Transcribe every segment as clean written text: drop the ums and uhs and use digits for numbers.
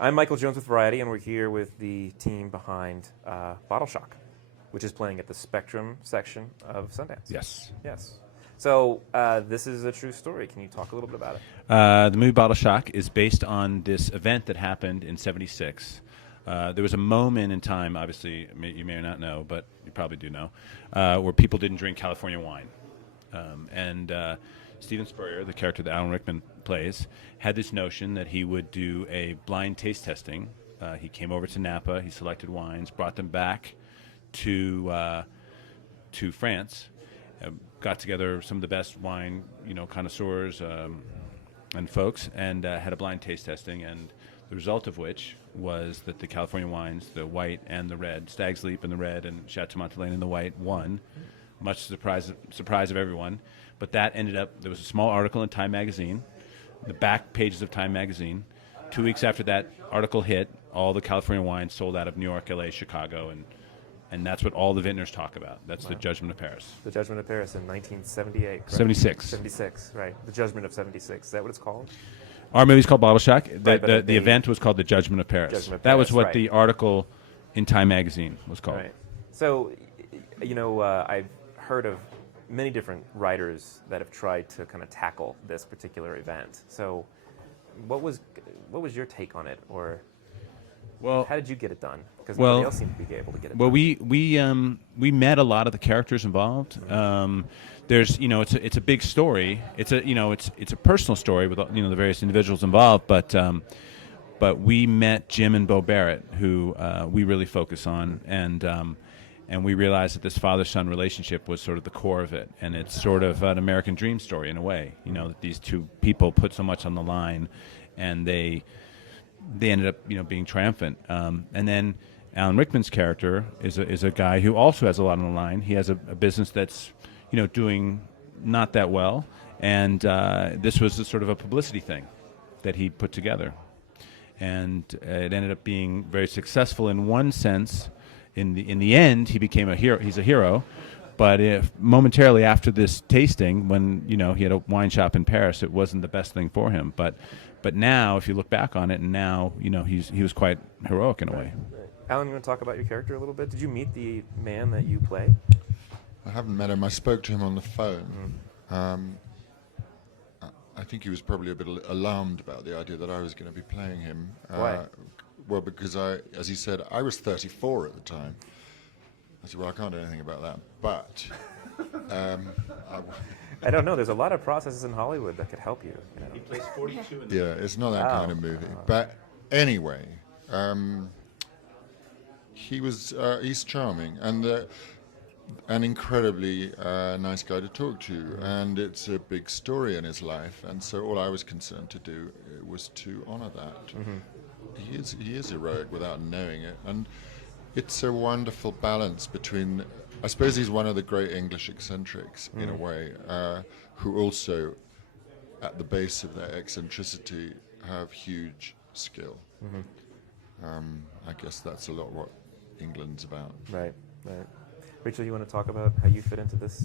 I'm Michael Jones with Variety, and we're here with the team behind Bottle Shock, which is playing at the Spectrum section of Sundance. Yes. Yes. So this is a true story. Can you talk a little bit about it? The movie Bottle Shock is based on this event that happened in '76. There was a moment in time, obviously, you may or not know, but you probably do know, where people didn't drink California wine. And Steven Spurrier, the character that Alan Rickman plays, had this notion that he would do a blind taste testing. He came over to Napa, he selected wines, brought them back to France, got together some of the best wine, connoisseurs and folks, and had a blind taste testing, and the result of which was that the California wines, the white and the red, Stag's Leap in the red and Chateau Montelena in the white, won, much to the surprise of everyone. But that ended up, there was a small article in Time magazine, the back pages of Time magazine. 2 weeks after that article hit, all the California wines sold out of New York, LA, Chicago, and that's what all the vintners talk about. That's the Judgment of Paris. The Judgment of Paris in 1978, correct? 76. 76, right. The Judgment of 76. Is that what it's called? Our movie's called Bottle Shock. Right, the event was called the Judgment of Paris. Judgment of That was Paris, what right. the article in Time magazine was called. Right. So, I've heard of many different writers that have tried to kind of tackle this particular event. So, what was your take on it, or how did you get it done? Because nobody else seemed to be able to get it done. We met a lot of the characters involved. There's it's a big story. It's a personal story with the various individuals involved. But we met Jim and Bo Barrett, who we really focus on, and we realized that this father-son relationship was sort of the core of it, and it's sort of an American dream story in a way. That these two people put so much on the line, and they ended up being triumphant. And then Alan Rickman's character is a guy who also has a lot on the line. He has a business that's doing not that well, and this was sort of a publicity thing that he put together, and it ended up being very successful in one sense. In the end, he became a hero. He's a hero, but momentarily after this tasting, when he had a wine shop in Paris, it wasn't the best thing for him. But now, if you look back on it, and now he was quite heroic in a way. Right. Alan, you want to talk about your character a little bit? Did you meet the man that you play? I haven't met him. I spoke to him on the phone. I think he was probably a bit alarmed about the idea that I was going to be playing him. Why? Well, because as he said, I was 34 at the time. I said, well, I can't do anything about that. But I don't know. There's a lot of processes in Hollywood that could help you. He plays 42 in the yeah, it's not that kind of movie. But anyway, he's charming and an incredibly nice guy to talk to, and it's a big story in his life. And so all I was concerned to do was to honor that. He is heroic without knowing it, and it's a wonderful balance between. I suppose he's one of the great English eccentrics in a way, who also, at the base of their eccentricity, have huge skill. I guess that's a lot what England's about. Right. Rachel, you want to talk about how you fit into this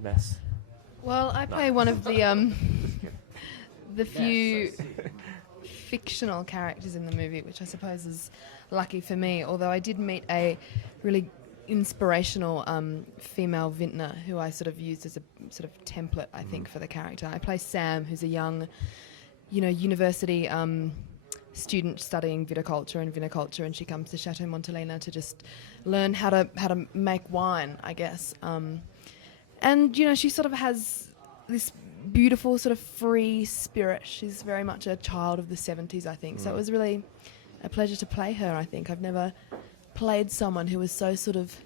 mess? Well, I play one of the few fictional characters in the movie, which I suppose is lucky for me, although I did meet a really inspirational female vintner who I sort of used as a sort of template, I think, for the character. I play Sam, who's a young, university student studying viticulture, and she comes to Chateau Montelena to just learn how to make wine, I guess. And she sort of has this beautiful sort of free spirit. She's very much a child of the 70s, I think. So it was really a pleasure to play her, I think. I've never played someone who was so sort of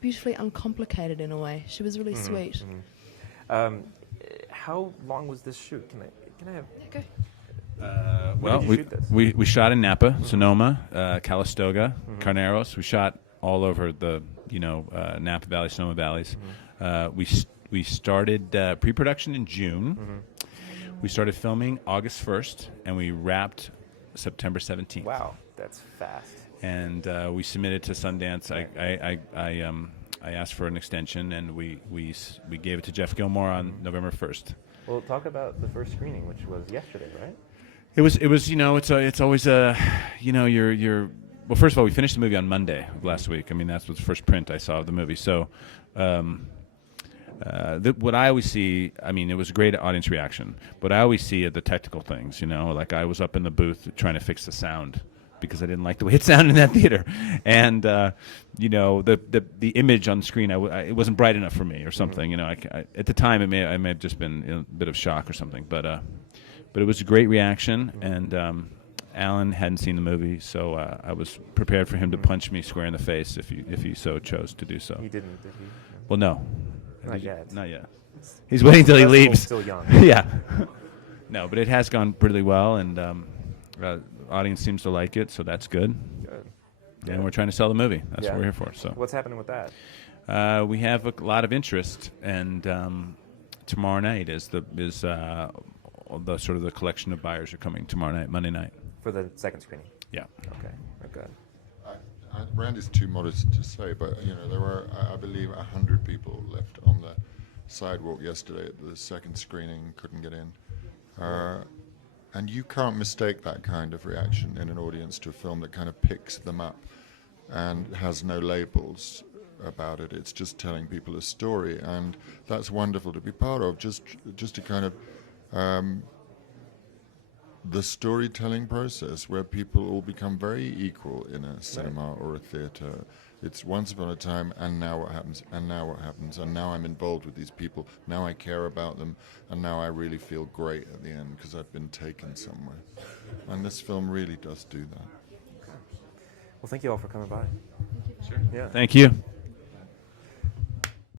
beautifully uncomplicated in a way. She was really sweet. How long was this shoot? Can I have... Okay. When did you shoot this? we shot in Napa, Sonoma, Calistoga, Carneros. We shot all over the Napa Valley, Sonoma Valleys. We started pre-production in June. We started filming August 1st, and we wrapped September 17th. Wow, that's fast. And we submitted to Sundance. I asked for an extension, and we gave it to Jeff Gilmore on November 1st. Well, talk about the first screening, which was yesterday, right? It was you know it's always a you know you're well, first of all, we finished the movie on Monday of last week. I mean, that's was the first print I saw of the movie. So what I always see, I mean, it was a great audience reaction, but I always see are the technical things, you know, like I was up in the booth trying to fix the sound because I didn't like the way it sounded in that theater, and you know, the image on the screen, it wasn't bright enough for me or something, you know. At the time, I may have just been in a bit of shock or something, but it was a great reaction, and Alan hadn't seen the movie, so I was prepared for him to punch me square in the face if he so chose to do so. He didn't, did he? Well, no. Not yet. Not yet. He's waiting until he leaves. Still young. Yeah. No, but it has gone pretty well, and audience seems to like it, so that's good. Good. And we're trying to sell the movie. That's Yeah. what we're here for. So What's happening with that? we have a lot of interest, and tomorrow night is the sort of the collection of buyers are coming tomorrow night, Monday night. For the second screening? Yeah. Okay, good. Randy's too modest to say, but you know there were, I believe, 100 people left on the sidewalk yesterday at the second screening. Couldn't get in, and you can't mistake that kind of reaction in an audience to a film that kind of picks them up and has no labels about it. It's just telling people a story, and that's wonderful to be part of. Just to kind of the storytelling process where people all become very equal in a cinema or a theatre. It's once upon a time, and now what happens, and now what happens, and now I'm involved with these people, now I care about them, and now I really feel great at the end because I've been taken somewhere. And this film really does do that. Well, thank you all for coming by. Sure. Yeah. Thank you.